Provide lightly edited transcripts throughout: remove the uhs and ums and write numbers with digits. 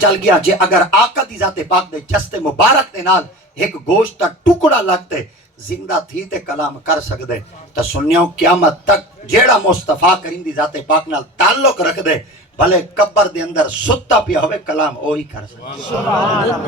چل گیا جے اگر آقا دی ذات پاک دے جستے مبارک دے نال ایک گوشت دا ٹکڑا لگتے زندہ تھی تے کلام کر سکدے تا سنیو قیامت تک جیڑا مصطفیٰ کریم دی ذات پاک نال تعلق رکھ دے بھلے قبر دے اندر ستا پیا ہوئے کلام وہی کر سکتے.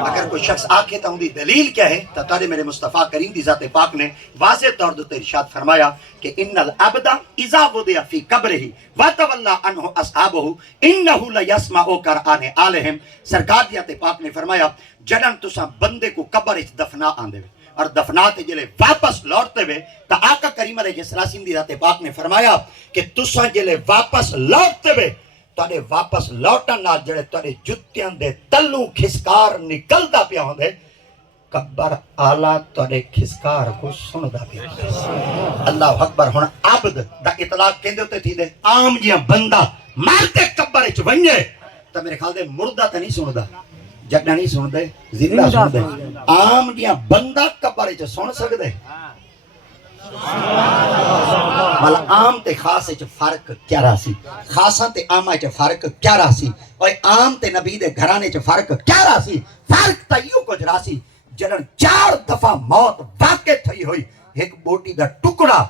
اگر کوئی شخص آکھے تا ان دی دلیل کیا ہے تا تارے میرے مصطفیٰ کریم دی ذات پاک نے واضح طور دے ارشاد فرمایا کہ ان العبد اذا وضع فی قبرہ وتولی عنہ اصحابہ انہ لیسمع قرآن آلہم. سرکار دی ذات پاک نے فرمایا جنن تساں بندے کو قبر اچ دفنا آندے اور دفناتے جلے واپس لوٹتے ہوئے تا آقا کریم علیہ السلام دی ذات پاک نے فرمایا کہ تساں جلے واپس لوٹتے ہوئے تاڑے واپس لوٹن نال جڑے تاڑے جتیاں دے تلوں کھسکار نکلدا پیا ہوندے قبر آلہ تاڑے کھسکار کو سندا پیا. اللہ اکبر. ہن عبد دا اطلاق کیندے ہوتے تھی دے عام جیاں بندہ مارتے قبر وچ ونجے تا میرے خیال دے مردہ تے نہیں سندا جگہ نہیں سن دے زندہ سن دے. عام جیاں بندہ قبر وچ سن سکدے مال عام تے خاص وچ فرق کیا راسی خاصاں تے عاماں وچ فرق کیا راسی اور عام تے نبی دے گھرانے وچ فرق کیا راسی فرق تا ایو کچھ راسی جنن 4 دفعہ موت واقع تھی ہوئی ایک بوٹی دا ٹکڑا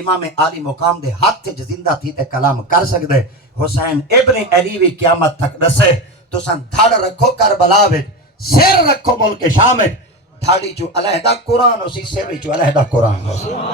امام عالی مقام دے ہاتھ وچ زندہ تھی تے کلام کر سکدے. حسین ابن علی وی قیامت تک دسے تساں دھڑ رکھو کربلا وچ سر رکھو ملک شام وچ دھاڑی جو علیحدہ قرآن اسی سر جو علیحدہ قرآن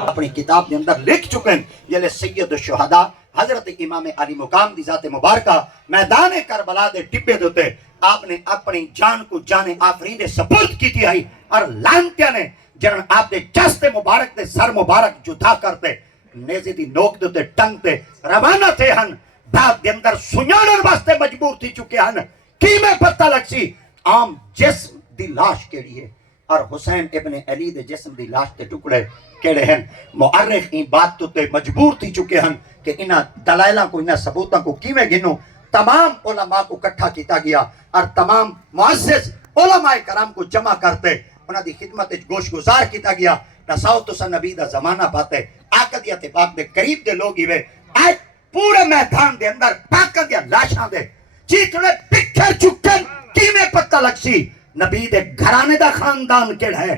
اپنی کتاب دے اندر لکھ چکے ہیں جلے سید الشہداء حضرت امام علی مقام دی ذات مبارکہ میدان کربلا دے ٹبے دوتے آپ نے اپنی جان کو جان آفرین دے سپرد کی تھی آئی اور لانتیاں نے جنن آپ دے چست مبارک دے سر مبارک جدا کرتے نیزے دی نوک دوتے ٹنگ تے روانہ تھے ہن بعد دے اندر سنیانن واسطے مجبور تھی چکے ہن کی میں پتہ لگ سی عام جسم دی لاش کیڑی ہے اور حسین ابن علی دے جسم دی لاش تے ٹکڑے کیڑے ہیں. مؤرخ این بات تو تے مجبور تھی چکے ہیں کہ انہاں دلائلاں کو انہاں ثبوتاں کو کیویں گنو. تمام علماء کو اکٹھا کیتا گیا اور تمام معزز علماء کرام کو جمع کرتے انہاں دی خدمت وچ گوش گزار کیتا گیا. نساؤ تساں نبی دا زمانہ پاتے آقا دی ذات پاک دے قریب دے لوگ ہی وے آج پورے میدان دے اندر پاکاں دی لاشاں دے چیتڑے پکھر چکن کیویں پتہ لگ سی نبی دے گھرانے دا خاندان کیڑا ہے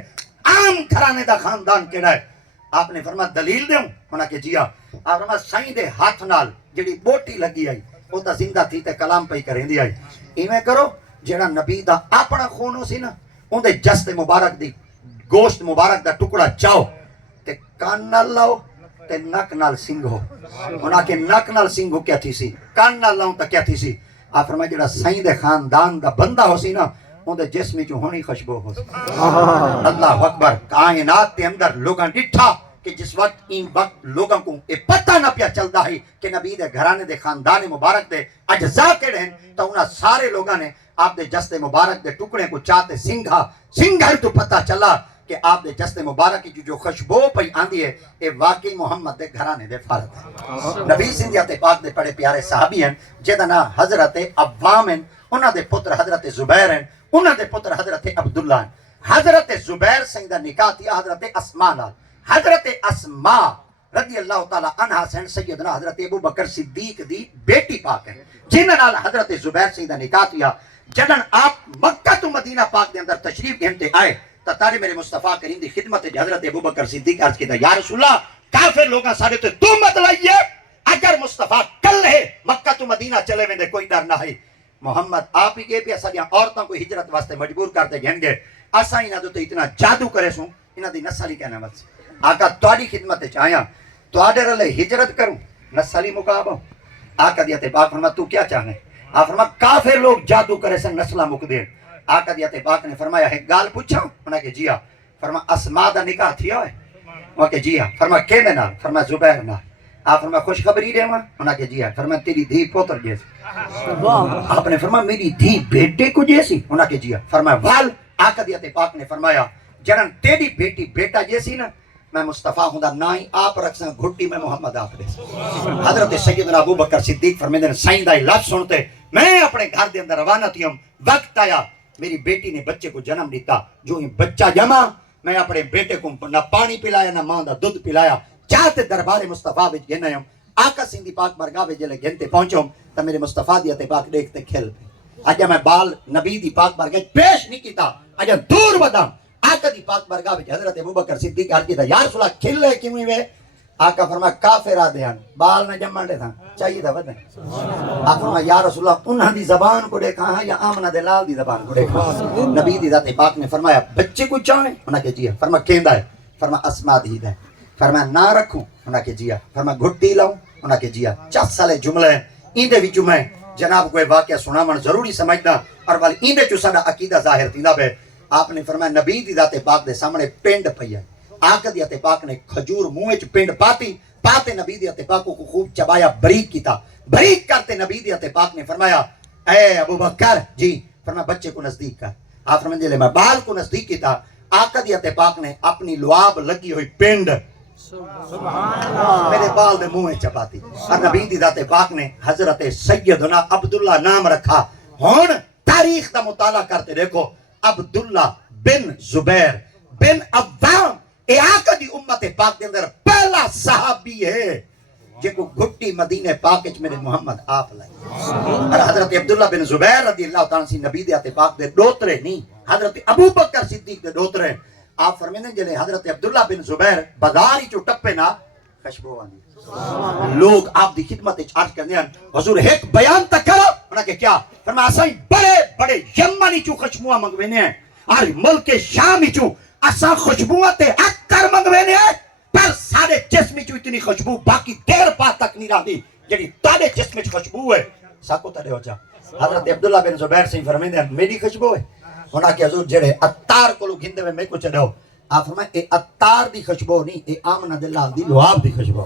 عام گھرانے دا خاندان کیڑا ہے. آپ نے فرمایا دلیل دیوں ہونا کہ جی آپ فرمایا سائیں دے ہاتھ نال جڑی بوٹی لگی آئی وہ تا زندہ تھی تے کلام پئی کریں دی آئی. ایویں کرو جڑا نبی دا اپنا خون ہو سی نا اون دے جسد مبارک دی گوشت مبارک دا ٹکڑا چاؤ تے کان نال لاؤ تے نک نال سنگھو. ہونا کہ نک نال سنگھو کیا تھی سی کان نال لاؤ تا کیا تھی سی. آپ فرمایا جڑا سائیں دے خاندان دا بندہ ہو سی نا اندر جسمی جو ہونی خوشبو ہو. اللہ اکبر. کائنات کے اندر لوگاں ڈٹھا کہ جس وقت این وقت لوگاں کو یہ پتہ نہ پیا چلتا ہے کہ نبی دے گھرانے دے خاندان مبارک دے اجزاء کیڑے ہیں تو انہاں سارے لوگاں نے آپ دے جسد مبارک دے ٹکڑے کو چاہتے سنگھر تو پتہ چلا کہ آپ دے جسد مبارک کی جو خوشبو پئی آندی ہے یہ واقعی محمد دے گھرانے دے فرد ہے. نبی زندیات پاک دے بڑے پیارے صحابی ہیں جہاں نام حضرت عوام ہیں انہاں دے پتر حضرت زبیر ہیں انہاں دے پتر حضرت عبداللہ ہیں. حضرت زبیر سنگ دا نکاح تھیا حضرت اسماء نال. حضرت اسماء رضی اللہ تعالی عنہ سن سیدنا حضرت ابو بکر صدیق دی بیٹی پاک ہے جنہاں نال حضرت زبیر سنگ دا نکاح تھیا. جدن آپ مکہ تو مدینہ پاک دے اندر تشریف گھنتے آئے تا تارے میرے مصطفیٰ کریم دی خدمت حضرت ابو بکر صدیق عرض کیتا یا رسول اللہ کافر لوگاں سارے تے تو مت لائیے اگر مصطفیٰ کل ہے مکہ تو مدینہ چلے ویندے کوئی ڈر نہ ہے. محمد آپ ہی گئے بھی اساں عورتوں کو ہجرت واسطے مجبور کرتے گھن گے اساں انہاں تے اتنا جادو کرے سوں انہاں دی نسل ہی کہنا مت آقا تواڈی خدمت وچ آیا تواڈے رلے ہجرت کروں نسل ہی مکابو. آقا دی تے پاک فرمایا تو کیا چاہنے. آپ فرمایا کافر لوگ جادو کرے سن نسلاں مک دین. آقا دی تے پاک نے فرمایا ایک گال پوچھاں انہاں کہ جی ہاں. فرمایا اسماء دا نکاح تھیا ہے انہاں کہ جی ہاں. فرمایا کیندے نال. فرمایا زبیر نال. آپ فرمایا خوشخبری دے ماں انہاں کہ جی ہاں. فرمایا تیری دھی پوتر جیسی. آپ نے فرمایا میری دھی بیٹے کو جیسی انہاں کہ جی ہاں. فرمایا وال. آقا دی تے پاک نے فرمایا جنن تیری بیٹی بیٹا جیسی نا میں مصطفیٰ ہوں دا نا ہی آپ رکھ سن گھٹی میں محمد آپ دے. حضرت سیدنا ابو بکر صدیق فرمیندے سائیں دا لفظ سنتے میں اپنے گھر دے اندر روانہ تھی ہوں. وقت آیا میری بیٹی نے بچے کو جنم دیتا. جو ہی بچہ جمع میں اپنے بیٹے کو نہ پانی پلایا نہ ماں دا دودھ پلایا. چاہتے دربار مصطفیٰ وچ گھنے ہوں. آقا سنگھ دی پاک برگاہ وچ جلے گھنتے پہنچوں تا میرے مصطفیٰ دی تے پاک دیکھتے کھل پے اجا میں بال نبی دی پاک بارگاہ پیش نہیں کیتا اجا دور بدم آقا دی پاک بارگاہ وچ حضرت ابوبکر صدیق عرض کیتا یا رسول اللہ کھلے کیویں وے آقا فرمایا کافر آدے ہیں بال نہ جمن دے تھا چاہیے تھا ودے آقا فرمایا یا رسول اللہ انہاں دی زبان کو دیکھا ہاں یا آمنہ دے لال دی زبان کو دیکھا نبی دی ذات پاک نے فرمایا بچے کو چاہیں انہاں کہ جی فرمایا کیندا ہے فرمایا اسما دی ہے فرمایا نہ رکھوں انہاں کہ جی فرمایا گھٹی لاؤں انہاں کہ جی 4 سالے جملے این دے وچوں میں جناب کوئی واقعہ سناون ضروری سمجھدا اور والی این دے چوں ساڈا عقیدہ ظاہر تھیندا ہے آپ نے فرمایا نبی دی ذات پاک دے سامنے پنڈ پئی ہے آقا دی ذات پاک نے کھجور منہ وچ پنڈ پاتے نبی دی ذات پاک کو خوب چبایا بریک کیتا بریک کرتے نبی دی ذات پاک نے فرمایا اے ابو بکر جی فرمایا بچے کو نزدیک کر آپ فرمایا جلے میں بال کو نزدیک کیتا آقا دی ذات پاک نے اپنی لعاب لگی ہوئی پنڈ میرے بال دے منہ چپاتی اور نبی دی ذات پاک نے حضرت سیدنا عبداللہ نام رکھا ہون تاریخ دا مطالعہ کرتے دیکھو عبداللہ بن زبیر بن عوام اے آقا دی امت پاک دے اندر پہلا صحابی ہے جے کو گھٹی مدینہ پاک وچ میرے محمد آپ لائے اور حضرت عبداللہ بن زبیر رضی اللہ تعالیٰ سی نبی دے آتے پاک دے دوترے نہیں حضرت ابو بکر صدیق دے دوترے آپ فرمینے جلے حضرت عبداللہ بن زبیر بازاری چو ٹپے نا خشبو آنی لوگ آپ دی خدمت عرض کرنے ہیں حضور ایک بیان تک کرو انہاں کہ کیا فرمایا اساں بڑے بڑے یمنی چو خشبوہ منگوینے ہیں اور ملک شامی چو اساں خشبوہ تے اکتر منگوینے ہیں پر سارے جسمی چو اتنی خشبو باقی دیر پا تک نہیں رہا دی جنہی تارے جسمی چو خشبو ہے ساکو تارے ہو جا حضرت عبداللہ بن زبیر سے فرمینے ہیں میری خشبو ہے انہاں کہ حضور جڑے اتار کو لوگ ہندے میں کو چڑھو آپ فرمائے اے اتار دی خشبو نہیں اے آمنہ دلال دی لعاب دی خشبو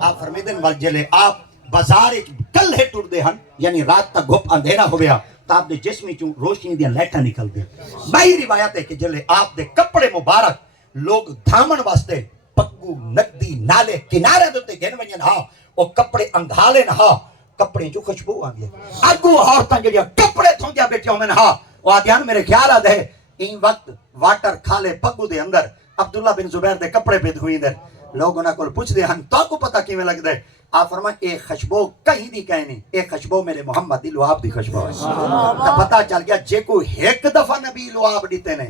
آپ فرمیدن والجلے آپ بازار کل ہے ٹوڑ دے ہن یعنی رات تک گھپ اندھیرا ہو گیا تو آپ دے جسمی چون روشنی دیا لیٹا نکل دیا بائی روایت ہے کہ جلے آپ دے کپڑے مبارک لوگ دھامن واسطے پگو نقدی نالے کنارے دوتے گھن ونجن ہاں او کپڑے انگھالے نہ ہاں کپڑے جو خشبو آگیا اگو عورتاں جڑیا کپڑے تھونجیا بیٹھے ہوں ہاں وہ آدھیان میرے خیال آدھے این وقت واٹر کھالے پگو دے اندر عبداللہ بن زبیر دے کپڑے پہ دھوئی دے لوگ انہاں کو پوچھ دے ہن تو کو پتہ کیویں لگ دے آپ فرمائیں اے خشبو کہیں دی کہیں نہیں اے خشبو میرے محمد دی لعاب دی خشبو ہے تو پتہ چل گیا جے کو ایک دفعہ نبی لعاب دیتے نے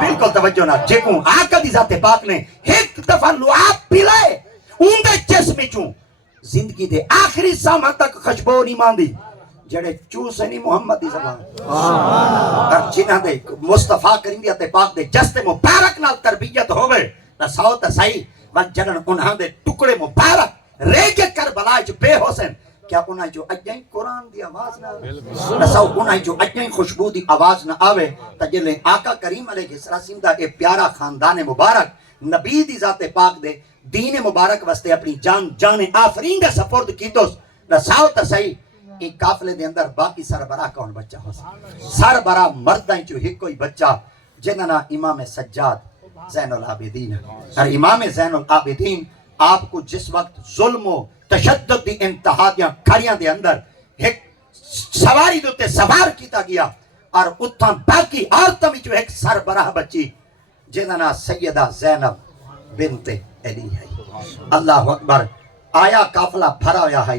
بالکل توجہ نہ جے کو آقا دی ذات پاک نے ایک دفعہ لعاب پلائے ان دے جسمی چوں زندگی دے آخری سامہ تک خشبو نہیں ماندی جڑے چوسے نہیں محمد دی زبان اور جنہاں دے مصطفیٰ کریم دی تے پاک دے جستے مبارک نال تربیت ہوئے رساؤ تسائی ون جنن انہاں دے ٹکڑے مبارک ریجے کربلا جو بے حسن کیا انہاں جو اجائیں قرآن دی آواز نہ آوے رساؤ انہاں جو اجائیں خوشبو دی آواز نہ آوے تجلے آقا کریم علیہ السلام دا اے پیارا خاندان مبارک نبی دی ذات پاک دے دین مبارک واسطے اپنی جان آفرین دے سپرد کیتوس رساؤ تسائی ایک قافلے دے اندر باقی سربراہ کون بچہ ہو سربراہ مردائیں جو ہی کوئی بچہ جننا امام سجاد زین العابدین اور امام زین العابدین آپ کو جس وقت ظلم و تشدد دی انتہا دیاں کھڑیاں دے اندر ایک سواری دوتے سوار کیتا گیا اور اتھاں باقی عورتوں میں جو ایک سربراہ بچی جننا سیدہ زینب بنت علی ہے اللہ اکبر آیا قافلہ بھرا ہویا ہے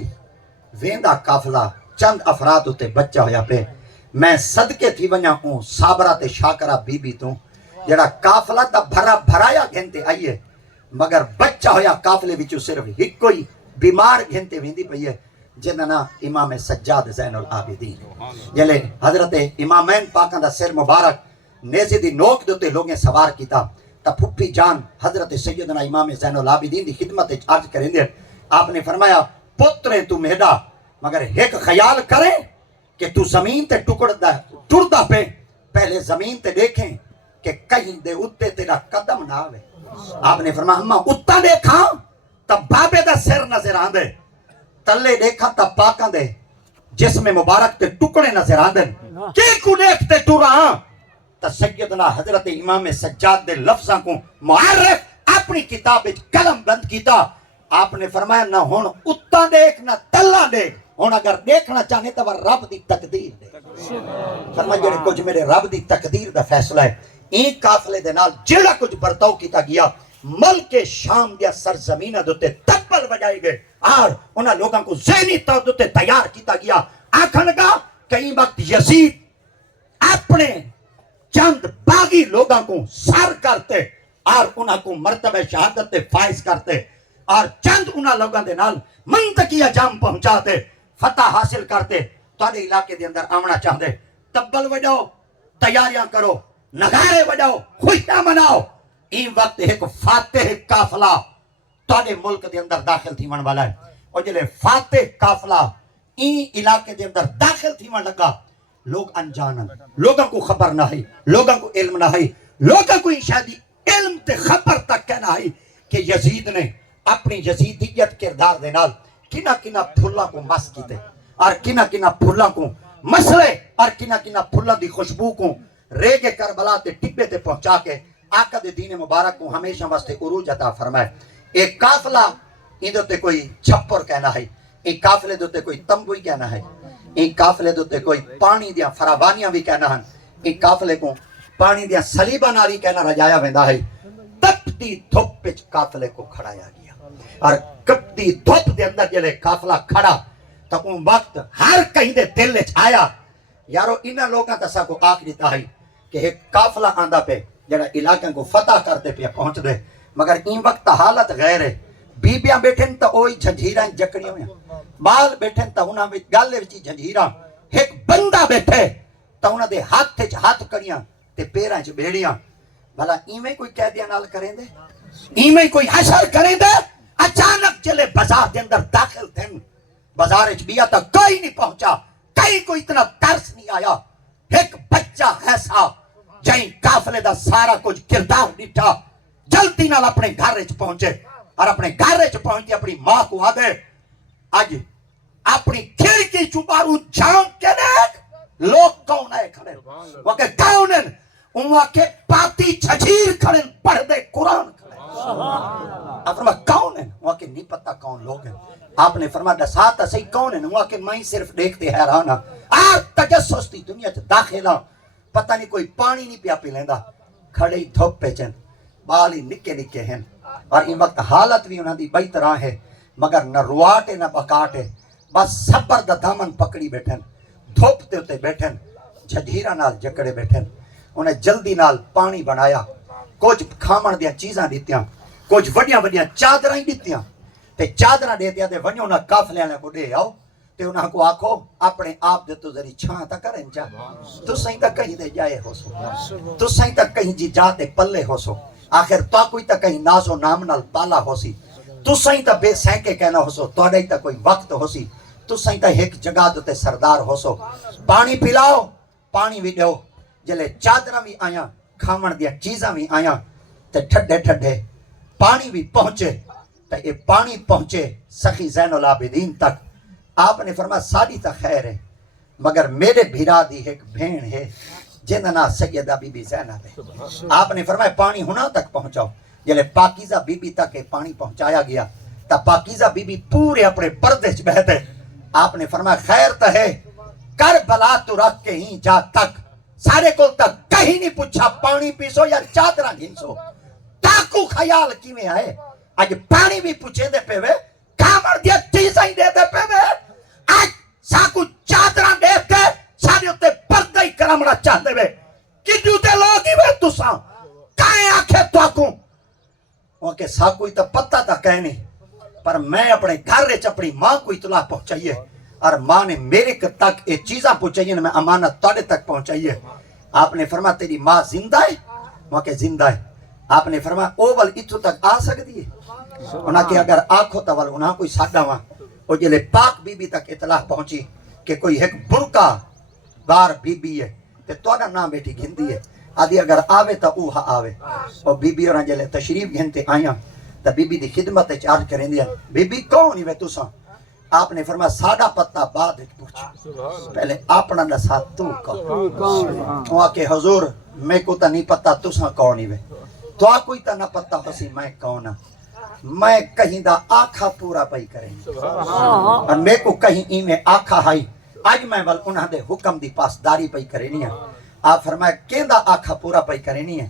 ویندہ قافلہ چند افراد ہوتے بچہ ہویا پہ میں صدقے تھی ونیا ہوں صابرہ تے شاکرہ بی بی تو جڑا قافلہ تا بھرایا گھنتے آئیے مگر بچہ ہویا قافلے بچو صرف ہی کوئی بیمار گھنتے ویندی پہیے جننا امام سجاد زین العابدین جلے حضرت امامین پاکاں دا سر مبارک نیزے دی نوک دوتے لوگیں سوار کیتا تا پھپی جان حضرت سیدنا امام زین العابدین دی خدمت عرض کریں دے آپ نے فرمایا پتریں تو میڈا مگر ایک خیال کریں کہ تو زمین تے ٹردا پہ پہلے زمین تے دیکھیں کہ کہیں دے اتے تیرا قدم نہ آوے آپ نے فرمایا ہماں اتا دیکھا تب بابے دا سر نظر آن دے تلے دیکھا تب پاکاں دے جسم مبارک تے ٹکڑے نظر آن دے کی کو دیکھتے ٹورا تا سیدنا حضرت امام سجاد دے لفظاں کو معرف اپنی کتاب قلم بند کیتا آپ نے فرمایا نہ ہون اتا دیکھ نہ تلا دیکھ ہون اگر دیکھنا چاہنے تو وہ رب دی تقدیر دیکھ فرمایا جڑے کچھ میرے رب دی تقدیر دا فیصلہ ہے ایک قافلے دے نال جڑا کچھ برتاؤ کیتا گیا ملک شام دیا سرزمینہ دوتے تبل بجائے گئے اور انہاں لوگاں کو ذہنی طور دوتے تیار کیتا گیا آکھن لگا کئی وقت یزید اپنے چند باغی لوگوں کو سر کرتے اور انہاں کو مرتبہ شہادت تے فائز کرتے اور چند انہاں لوگوں دے نال منطقی انجام پہنچاتے فتح حاصل کرتے تواڈے علاقے دے اندر آونا چاہتے تبل وجاؤ تیاریاں کرو نغارے وجاؤ خوشیاں مناؤ این وقت ایک فاتح قافلہ تواڈے ملک دے اندر داخل تھیون والا ہے اور جلے فاتح قافلہ این علاقے دے اندر داخل تھیون لگا لوگ انجانن لوگوں کو خبر نہ ہے لوگوں کو علم نہ ہے لوگوں کو شاید علم تے خبر تک کہنا ہے کہ یزید نے اپنی یزیدیت کردار دے نال کنا کنا پھلاں کو مس کیتے اور کنا کنا پھلاں کو مسلے اور کنا کنا پھلاں دی خوشبو کو ریگ کربلا تے ٹبے تے پہنچا کے آقا دے دین مبارک کو ہمیشہ واسطے عروج عطا فرمائے ایک قافلہ ان دوتے کوئی چھپر کہنا ہے ایک قافلے دوتے کوئی تمبوئی کہنا ہے ایک قافلے دوتے کوئی پانی دیا فراوانیاں بھی کہنا ہے ایک قافلے کو پانی دیا سلیبہ ناری کہنا رجایا ویندا ہے تپتی دھوپ وچ قافلے کو کھڑایا گیا اور کپتی دھوپ دے اندر جلے قافلہ کھڑا تو ان وقت ہر کہیں دے دل وچ آیا یارو انہاں لوگاں تسا کو آکھ دیتا ہے کہ ایک قافلہ آندا پہ جڑا علاقے کو فتح کرتے پہ پہنچ دے مگر این وقت حالت غیر ہے بیبیاں بیٹھن تا اوئی جھنجیراں جکڑیاں ہوئیں بال بیٹھن تا انہاں وچ گالے وچ جھنجیراں ایک بندہ بیٹھے تا انہاں دے ہاتھ وچ ہاتھ کڑیاں تے پیراں وچ بیڑیاں بھلا ایویں کوئی قیدیاں نال کریں دے ایویں کوئی حشر کریں دے اچانک چلے بازار دے اندر داخل تھے بازار وچ بیا تا کوئی نہیں پہنچا کہیں کوئی اتنا ترس نہیں آیا ایک بچہ ایسا جائیں قافلے دا سارا کچھ کردار ڈٹھا جلدی نال اپنے گھر وچ پہنچے اور اپنے گھر وچ پہنچ کے اپنی ماں کو آدے اج اپنی کھڑکی چوبارو جھانک کے دیکھ لوگ کون ہے کھڑے وہ کہ کون ہیں انہاں کے پاتی چھجیر کھڑے پڑھ دے قرآن کھڑے آپ فرما کون ہیں وہاں کے نہیں پتہ کون لوگ ہیں آپ نے فرما دساتا صحیح کون ہیں وہاں کے میں صرف دیکھتے حیران آر تجسس دی دنیا چ داخلہ پتہ نہیں کوئی پانی نہیں پیا پی لیندا کھڑے دھوپ پہ چن بال ہی نکے نکے ہیں اور ان وقت حالت بھی انہاں دی بئی طرح ہے مگر نہ رواٹ ہے نہ بکاٹ ہے بس صبر دا دامن پکڑی بیٹھن دھوپ تے اتے بیٹھن جھجیرا نال جکڑے بیٹھن انہیں جلدی نال پانی بنایا کچھ کھامن دیا چیزاں دیتیاں کچھ وڈیاں وڈیاں چادریں دیتیاں تے چادریں دیتیاں تے ونیوں نہ قافلے والے کو دے آؤ تے انہاں کو آکھو اپنے آپ دے تو ذری چھاں تا کریں جا تو سہیں تک کہیں دے جائے ہو سو تو سہیں تک کہیں جی جاتے پلے ہو سو آخر تو کوئی تا کہیں ناز و نام نال پالا ہو سی تو سہیں تا بے سینکے کہنا ہو سو تو تا کوئی وقت ہو سی تو سہیں تا ایک جگہ دوتے سردار ہو سو پانی پلاؤ پانی بھی دیو جلے چادرہ بھی آیاں کھامن دیا چیزاں بھی آیاں تے ٹھڈے ٹھڈے پانی بھی پہنچے تے یہ پانی پہنچے سخی زین العابدین تک آپ نے فرمایا ساری تا خیر ہے مگر میرے بھیرا دی ایک بھین ہے جنہ نا سیدہ بی بی زینب ہے آپ نے فرمایا پانی ہونا تک پہنچاؤ جلے پاکیزہ بی بی تک پانی پہنچایا گیا تا پاکیزہ بی بی پورے اپنے پردے چ بہتے آپ نے فرمایا خیر تا ہے کربلا تو رکھ کے ہی جا تک سارے کو تک کہیں نہیں پوچھا پانی پیسو یا چادرہ گھنسو تاکو خیال کی میں آئے آج پانی بھی پوچھے دے پہ وے کامر دیا چیزیں دے دے پہ وے آج ساکو چادرہ دے کے سارے ہوتے پردہ ہی کرامنا چاہتے وے کہ جوتے لوگی وے تو ساں کائیں آنکھیں تو آکوں وہاں کے ساکو ہی تا پتہ تا کہنے پر میں اپنے گھر رچ اپنی ماں کو اطلاع پہنچائیے اور ماں نے میرے تک یہ چیزاں پہنچائیے میں امانت توڑے تک پہنچائیے آپ نے فرمایا تیری ماں زندہ ہے وہاں کے زندہ ہے آپ نے فرمایا اوول اتھو تک آ سکتی ہے انہاں کہ اگر آنکھو تول انہاں کوئی ساڑھا وہاں وہ جلے پاک بی بی تک اطلاع پہنچی کہ کوئی ایک برکا بار بی بی ہے تے توڑا نام بیٹی گھندی ہے آدھی اگر آوے تا اوہا آوے اور بی بی اور جلے تشریف گھنتے آیاں تا بی بی دی خدمت چارج کریں دیا بی بی کون ہی وے تو ساں آپ نے فرمایا ساڑھا پتہ بعد ایک پوچھا پہلے اپنا نسا تو کون وہاں کہ حضور میں کو تا نہیں پتہ تو ساں کون ہی وے تو کوئی تا نہ پتہ حسی میں کون میں کہیں دا آکھا پورا پئی کریں اور میں کو کہیں ای میں آکھا ہائی آج میں بل انہاں دے حکم دی پاسداری پئی کرنی ہے آپ فرمایا کیندہ آکھا پورا پئی کرنی ہے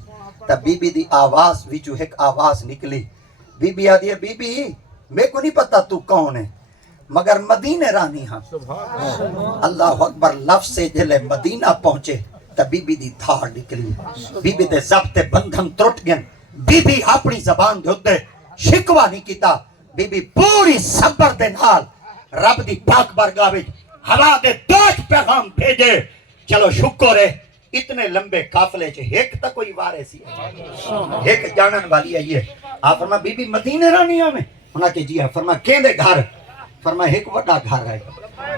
تا بی بی دی آواز وچو ایک آواز نکلی بی بی آدھی ہے بی بی میں کو نہیں پتہ تو کون ہے مگر مدینے رانی ہاں اللہ اکبر لفظ سے جلے مدینہ پہنچے تا بی بی دی دھار نکلی بی بی دے ضبط بندھن ترٹ گئن بی بی اپنی زبان دے ہوتے شکوا نہیں کیتا بی بی پوری صبر دے نال رب دی پاک بارگاہ وچ ہوا دے دوش پیغام بھیجے چلو شکر ہے اتنے لمبے قافلے چ ایک تا کوئی وارے سی ایک جانن والی آئی ہے آپ فرما بی بی مدینے رانی میں انہاں کہ جی ہے فرما کیندے گھر فرما ایک وڈا گھر ہے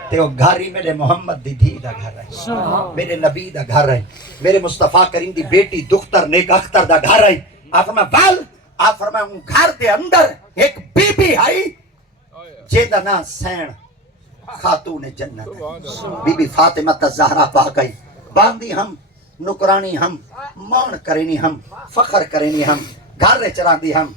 تے وہ گھر ہی میرے محمد دی دھی دا گھر ہے میرے نبی دا گھر ہے میرے مصطفیٰ کریم دی بیٹی دختر نیک اختر دا گھر ہے آپ فرما بل آپ فرما ان گھر دے اندر ایک بی بی آئی جے دا نا سین خاتون جنت ہے بی بی فاطمہ الزہرا پاک آئی باندھی ہم نکرانی ہم مان کرینی ہم فخر کرینی ہم گھر چراندی ہم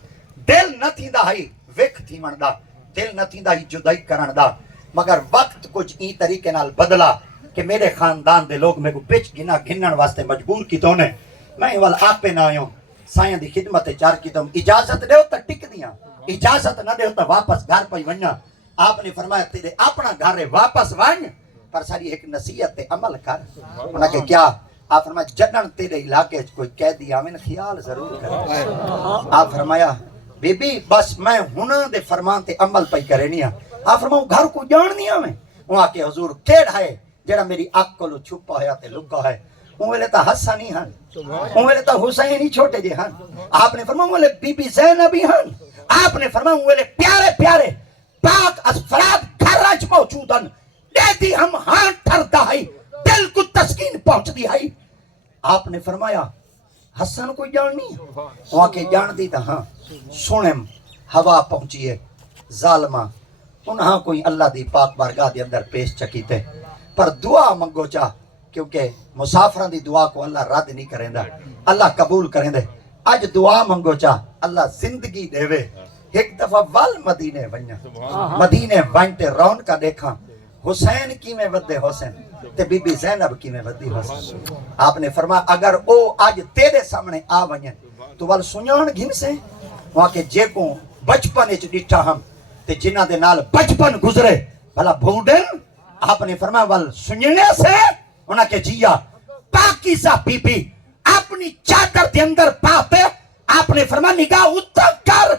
دل نہ تھیندا ہائی وکھ تھی مندا دل نہ تھیندا ہی جدائی کرن دا مگر وقت کچھ ای طریقے نال بدلا کہ میرے خاندان دے لوگ میں کو پچ گنا گنن واسطے مجبور کی تو نے میں وال آپ پہ نہ آیوں سائیں دی خدمت چار کی تم اجازت دیو تا ٹک دیاں اجازت نہ دیو تا واپس گھر پہ ونجا آپ نے فرمایا تیرے اپنا گھر واپس ونج پر ساری ایک نصیحت تے عمل کر انہاں کہ کیا آپ فرمایا جنن تیرے علاقے کوئی قیدی آمین خیال ضرور کر آپ فرمایا بی بی بس میں ہناں دے فرمان تے عمل پہ کرنی ہاں آپ فرماؤ گھر کو جان دیا میں وہاں کے حضور کیڑ ہے جڑا میری عقل چھپا ہے تے لکا ہے ویلے تا حسن ہی ہن ویلے تا حسین ہی چھوٹے جے ہن آپ نے فرمایا ویلے بی بی زینب ہی ہن آپ نے فرمایا ویلے پیارے پیارے پاک افراد گھر اچ موجود ہن دیتی ہم ہاں ٹھردا ہے دل کو تسکین پہنچ دی ہے آپ نے فرمایا حسن کو جاننی وہاں کے جان دی تا ہاں سنم ہوا پہنچی ہے ظالمہ انہاں کوئی اللہ دی پاک بارگاہ دے اندر پیش چکیتے پر دعا منگو چاہ کیونکہ مسافران دی دعا کو اللہ رد نہیں کریں دا اللہ قبول کریں دے آج دعا منگو چاہ اللہ زندگی دے وے ایک دفعہ وال مدینے ونیا مدینے ونٹے رون کا دیکھا حسین کی میں ودے حسین تے بی بی زینب کی میں ودی حسین آپ نے فرمایا اگر او آج تیرے سامنے آ ونین تو وال سنیان گھن سے وہاں کے جے کو بچپن اچ ڈٹھا ہم تے جنہ دے نال بچپن گزرے بھلا بھوڈن آپ نے فرمایا وال سننے سے انہاں کے جیا پاکیزہ بی بی اپنی چادر دے اندر پاتے آپ نے فرمایا نگاہ اتا کر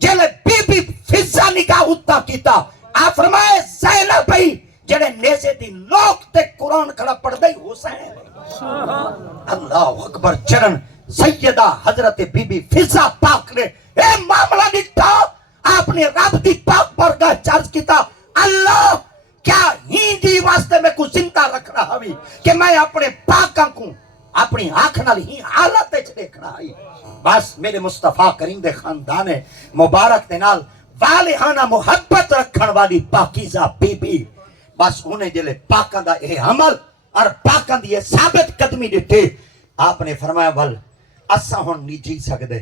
جلے بی بی فضا نگاہ اتا کیتا آپ فرمائے زینب بھائی جڑے نیزے دی لوگ تے قرآن کھڑا پڑھ دائی حسین اللہ اکبر چرن سیدہ حضرت بی بی فضا پاک نے اے معاملہ نکتا آپ نے رب دی پاک بارگاہ چارج کیتا اللہ کیا ہی دی واسطے میں کو زندہ رکھ رہا بھی کہ میں اپنے پاکاں کو اپنی آنکھ نال ہی حالت وچ دیکھنا ہے بس میرے مصطفیٰ کریم دے خاندان مبارک دے نال والہانہ محبت رکھن والی پاکیزہ بی بی بس انہیں جلے پاکاں دا اے عمل اور پاکاں دی یہ ثابت قدمی دیتے آپ نے فرمایا ول اساں ہن نہیں جی سکدے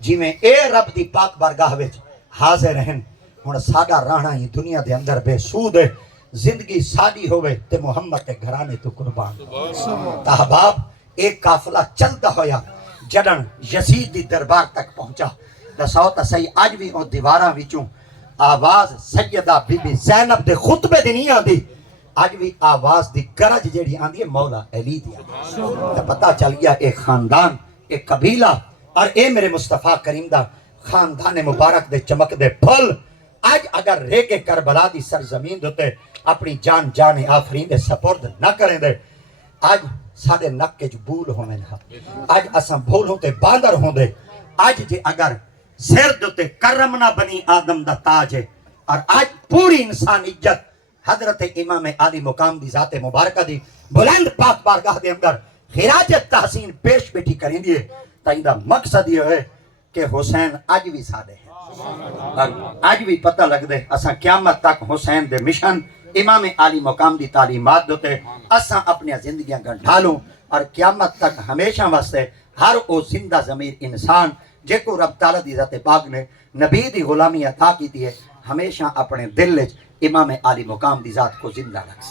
جویں اے رب دی پاک بارگاہ وچ حاضر رہن ہن ساڈا رہنا ہی دنیا دے اندر بے سود ہے زندگی ساڈی ہوئے تے محمد کے گھرانے تو قربان تاحباب ایک قافلہ چلتا ہویا جڑن یزید دی دربار تک پہنچا دساؤ تا صحیح آج بھی او دیواراں وچوں آواز سیدہ بی بی زینب دے خطبے دی نہیں آندی آج بھی آواز دی گرج جیڑی آندی ہے مولا علی دی تو پتہ چل گیا ایک خاندان ایک قبیلہ اور اے میرے مصطفیٰ کریم دا خاندان مبارک دے چمک دے پھل آج اگر ریگے کربلا دی سرزمین دوتے اپنی جان آفرین دے سپرد نہ کریں دے آج سادے نکے جو بھول ہونے لہا آج اساں بھول ہوتے باندر ہوں دے آج جے اگر سیر دوتے کرمنا بنی آدم دا تاج ہے اور آج پوری انسان عزت حضرت امام عالی مقام دی ذات مبارکہ دی بلند پاک بارگاہ دے اندر خراج تحسین پیش بیٹھی کریں دیئے تائیں دا مقصد یہ ہے کہ حسین آج بھی سادے ہیں اور آج بھی پتہ لگ دے اساں قیامت تک حسین دے مشن امام عالی مقام دی تعلیمات دوتے اساں اپنی زندگیاں گھر ڈھالوں اور قیامت تک ہمیشہ واسطے ہر او زندہ ضمیر انسان جے کو رب تعالیٰ دی ذات پاک نے نبی دی غلامی عطا کی دی ہے ہمیشہ اپنے دل وچ امام عالی مقام دی ذات کو زندہ رکھ